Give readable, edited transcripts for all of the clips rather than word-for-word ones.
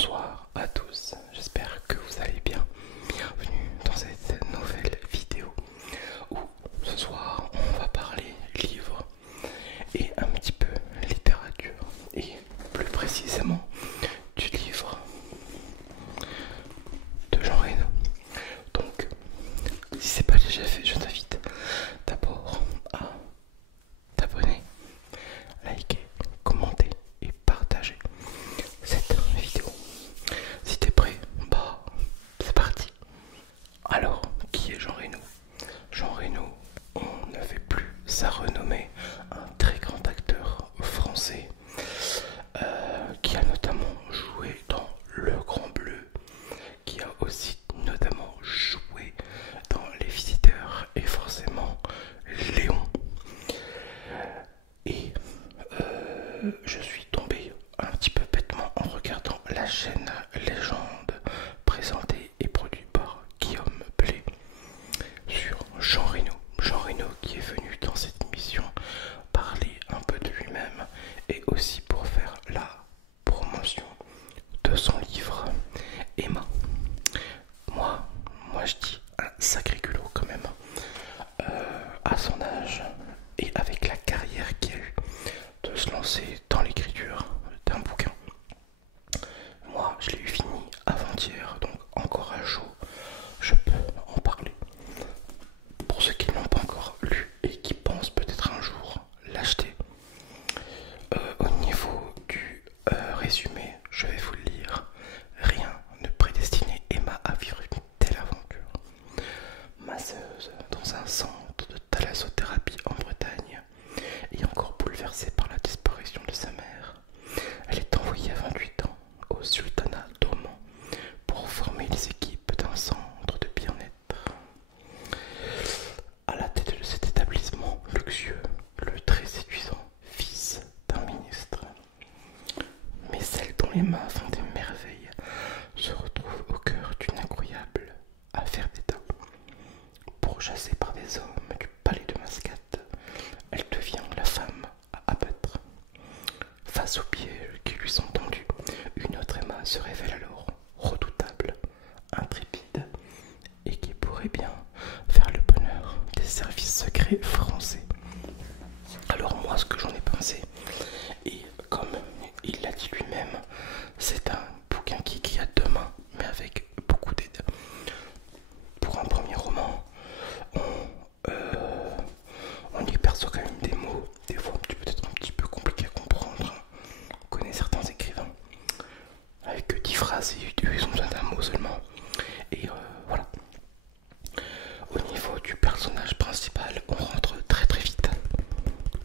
Bonsoir à tous, j'espère que vous allez bien. Bienvenue dans cette nouvelle vidéo où ce soir on va parler livres et un petit peu littérature et plus précisément du livre de Jean Reno. Donc si c'est pas déjà fait, je t'invite d'abord à t'abonner, liker, commenter et partager cette vidéo. Si t'es prêt, bah c'est parti. Alors, qui est Jean Reno? Jean Reno, on ne fait plus sa renommée, un très grand acteur français qui a notamment joué dans Le Grand Bleu, qui a aussi notamment joué dans Les Visiteurs et forcément Léon. Et je suis tombé un petit peu bêtement en regardant la chaîne Légende présentée et produite par Guillaume Play sur Jean Reno. Jean Reno qui est venu dans cette émission parler un peu de lui-même et aussi pour faire la promotion de son livre Emma. Moi je dis un sacré culot quand même. À son âge et avec la carrière qu'il a eue, de se lancer dans l'écriture d'un bouquin. Moi je l'ai eu fini avant-hier, donc encore à chaud, je peux en parler. Pour ceux qui ne l'ont pas encore lu et qui pensent peut-être un jour l'acheter, au niveau du résumé, je vais vous le lire. Rien ne prédestinait Emma à vivre une telle aventure. Masseuse dans un centre de thalassothérapie en Bretagne et encore bouleversée par la disparition de sa mère, elle est envoyée à 28 ans au sultanat d'Oman pour former les équipes d'un centre de bien-être. À la tête de cet établissement luxueux, le très séduisant fils d'un ministre. Mais celle dont les mains font des merveilles se retrouve au cœur d'une incroyable affaire d'État. Pourchassée par des hommes du palais de Mascate, elle devient la femme à abattre. Face aux pièges qui lui sont tendus, une autre Emma se révèle alors redoutable, intrépide et qui pourrait bien faire le bonheur des services secrets français. Alors moi ce que j'en ai pensé, et comme il l'a dit lui-même, c'est un bouquin qui écrit à deux mains mais avec beaucoup d'aide. Pour un premier roman, on y perçoit quand même des mots, des fois peut-être un petit peu compliqués à comprendre. On connaît certains écrivains avec 10 phrases et ils ont besoin d'un mot seulement. Et voilà. Au niveau du personnage principal, on rentre très très vite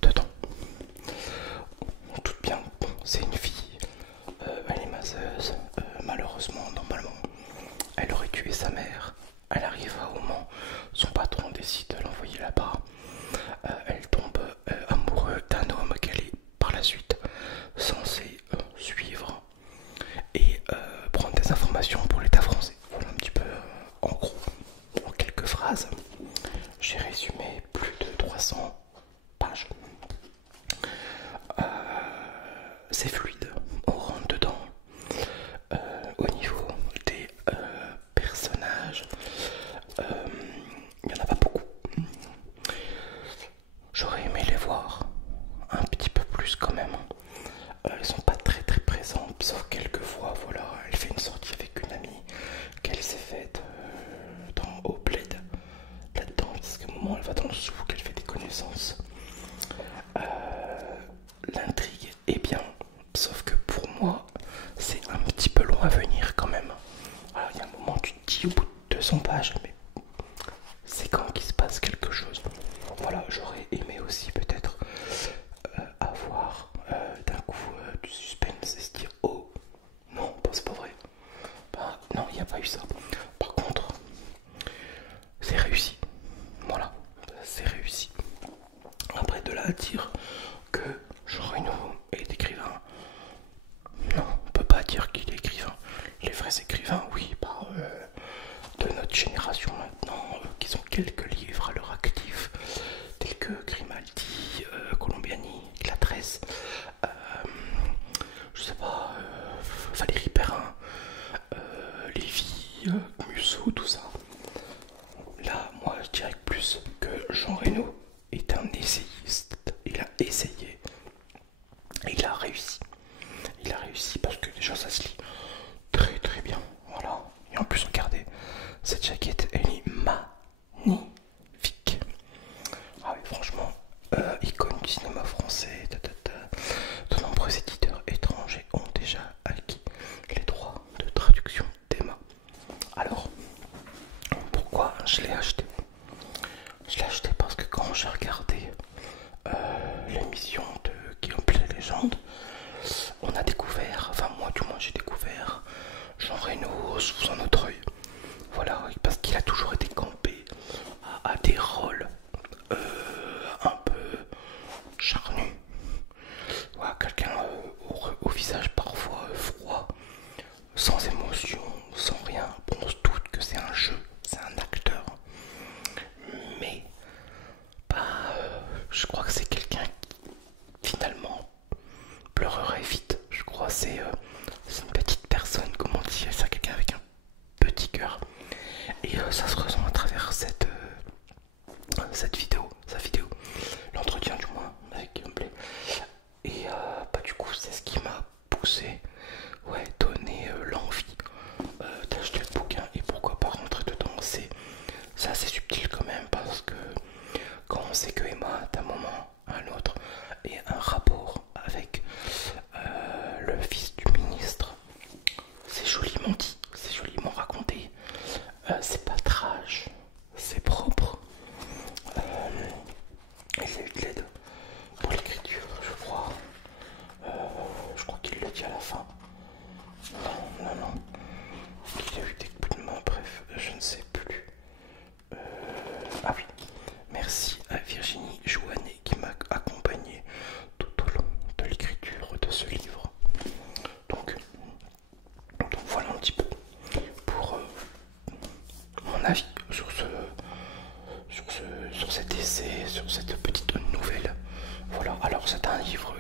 dedans. On doute bien, bon, c'est une fille, elle est masseuse, malheureusement, normalement, elle aurait tué sa mère. Elle arrive au Mans, son patron décide de l'envoyer là-bas. Elle tombe amoureuse d'un homme qu'elle est par la suite censée suivre et prendre des informations pour l'État français. Voilà un petit peu en gros, en quelques phrases. J'ai résumé plus de 300 pages. C'est fluide, on rentre dedans. Au niveau des personnages, il n'y en a pas beaucoup. J'aurais aimé les voir un petit peu plus quand même. Elles sont pas très très présentes, sauf quelques fois. Voilà, elle fait une sortie avec une amie qu'elle s'est faite au bled là-dedans, parce qu'à un moment elle va dans le souk, qu'elle fait des connaissances. L'intrigue est bien, sauf que pour moi c'est un petit peu long à venir quand même. Alors, il y a un moment tu te dis au bout de 200 pages, mais c'est quand qu'il se passe quelque chose. Voilà, j'aurais aimé aussi peut-être avoir d'un coup du suspense et se dire oh non, bah, c'est pas vrai. Bah, non, il n'y a pas eu ça. Par contre, c'est réussi. Voilà, c'est réussi. Après de là à dire que Jean Reno est écrivain, non, on peut pas dire qu'il est écrivain. Les vrais écrivains, oui, bah, de notre génération maintenant, qui ont quelques livres à leur actif, tels que Grimaldi, Colombiani, Glatresse, je sais pas, Valérie Perrin, du cinéma français, de nombreux éditeurs étrangers ont déjà acquis les droits de traduction d'Emma. Alors, pourquoi je l'ai acheté? Je l'ai acheté parce que quand j'ai regardé l'émission de Guillaume Play Légende, on a découvert, enfin moi du moins j'ai découvert Jean Reno sous un autre œil. Voilà, parce qu'il a toujours été campé à des rôles un peu charnus. Voilà, quelqu'un au visage parfois froid, sans émotion, sans rien. Bon, on se doute que c'est un jeu, c'est un acteur. Mais je crois que c'est quelqu'un qui finalement pleurerait vite. Je crois que c'est une petite personne, comme on dit, c'est quelqu'un avec un petit cœur. Et ça se ressent à travers cette vidéo, sa vidéo, l'entretien du moins avec Gameplay. Et du coup c'est ce qui m'a poussé, ouais, donné l'envie d'acheter le bouquin et pourquoi pas rentrer dedans. C'est assez subtil quand même parce que quand on sait que Emma d'un moment à un autre et un rapport avec le fils du ministre, c'est joliment dit, c'est joliment raconté, c'est pas trash, c'est propre. Il a eu de l'aide pour l'écriture, je crois qu'il le dit à la fin. Non, il a eu des coups de main, bref, je ne sais plus. Ah oui, merci à Virginie Jouanet qui m'a accompagné tout au long de l'écriture de ce livre. Donc voilà un petit peu pour mon avis sur cet essai, sur cette petite nouvelle. Voilà, alors c'est un livre